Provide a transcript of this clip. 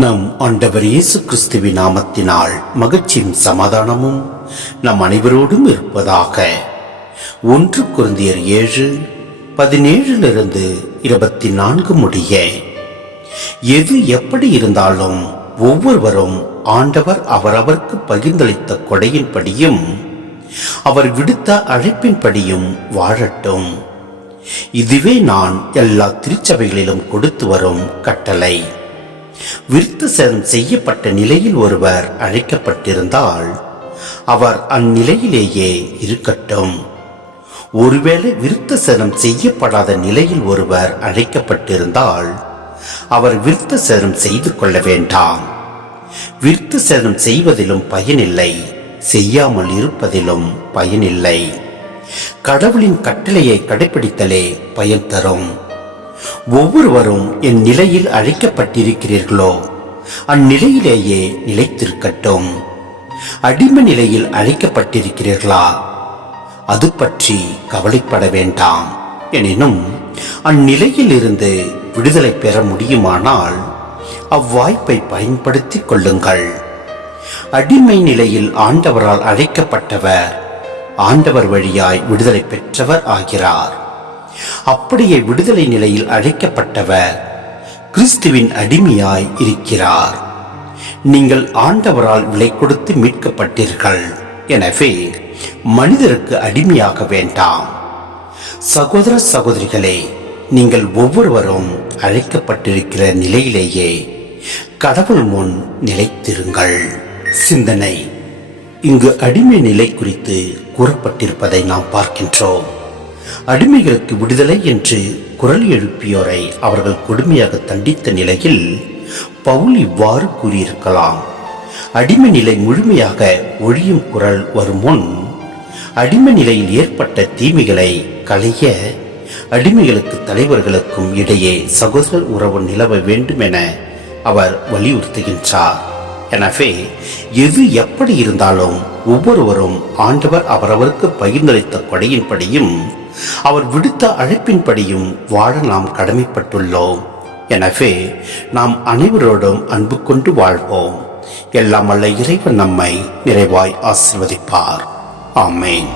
நம் ஆண்டவர் இயேசு கிறிஸ்துவின் நாமத்தினால் மகிழ்ச்சியும் சமாதானமும் நம் அனைவரோடும் இருப்பதாக. 1 கொரிந்தியர் 7:17-24 முடிய. எது எப்படி இருந்தாலும் ஒவ்வொருவரும் ஆண்டவர் அவரவர்க்கு பகிர்ந்தளித்த கொடையின்படியும் அவர் விடுத்த அழைப்பின்படியும் வாழட்டும். இதுவே நான் எல்லா திருச்சபைகளிலும் கொடுத்து வரும் கட்டளை. விருத்த சேதனம் செய்யப்பட்ட நிலையில் ஒருவர் அழைக்கப்பட்டிருந்தால் அவர் அந்நிலையிலேயே இருக்கட்டும். ஒருவேளை விருத்த சேதனம் செய்யப்படாத நிலையில் ஒருவர் அழைக்கப்பட்டிருந்தால் அவர் விருத்த சேதனம் செய்து கொள்ள வேண்டாம். விருத்த சேதனம் செய்வதிலும் பயனில்லை, செய்யாமல் இருப்பதிலும் பயனில்லை. கடவுளின் கட்டளையை கடைபிடித்தலே பயன் தரும். ஒவ்வொருவரும் என் நிலையில் அழைக்கப்பட்டிருக்கிறீர்களோ அந்நிலையிலேயே நிலைத்திருக்கட்டும். அடிமை நிலையில் அழைக்கப்பட்டிருக்கிறீர்களா? அது பற்றி கவலைப்பட வேண்டாம். எனினும் அந்நிலையில் இருந்து விடுதலை பெற முடியுமானால் அவ்வாய்ப்பை பயன்படுத்திக் கொள்ளுங்கள். அடிமை நிலையில் ஆண்டவரால் அழைக்கப்பட்டவர் ஆண்டவர் வழியாய் விடுதலை பெற்றவர் ஆகிறார். அப்படியே விடுதலை நிலையில் அழைக்கப்பட்டவர் கிறிஸ்துவின் அடிமையாய் இருக்கிறார். நீங்கள் ஆண்டவரால் விலை கொடுத்து மீட்கப்பட்டீர்கள். எனவே மனிதருக்கு அடிமையாக வேண்டாம். சகோதர சகோதரிகளே, நீங்கள் ஒவ்வொருவரும் அழைக்கப்பட்டிருக்கிற நிலையிலேயே கடவுள் முன் நிலைத்திருங்கள். சிந்தனை. இங்கு அடிமை நிலை குறித்து கூறப்பட்டிருப்பதை நாம் பார்க்கின்றோம். அடிமைகளுக்கு விடுதலை என்று குரல் எழுப்பியோரை அவர்கள் கொடுமையாக தண்டித்த நிலையில் பவுல் இவ்வாறு கூறியிருக்கலாம். அடிமை நிலை முழுமையாக ஒழியும் குரல் வரும் முன் அடிமை நிலையில் ஏற்பட்ட தீமைகளை களைய அடிமைகளுக்கு தலைவர்களுக்கும் இடையே சகோதர உறவு நிலவ வேண்டும் என அவர் வலியுறுத்துகின்றார். எனவே எது எப்படி இருந்தாலும் ஒவ்வொருவரும் ஆண்டவர் அவரவருக்கு பகிர்ந்தளித்த கொடையின்படியும் அவர் விடுத்த அழைப்பின்படியும் வாழ நாம் கடமைப்பட்டுள்ளோம். எனவே நாம் அனைவரோடும் அன்பு கொண்டு வாழ்வோம். எல்லாம் வல்ல இறைவன் நம்மை நிறைவாய் ஆசீர்வதிப்பார். ஆமென்.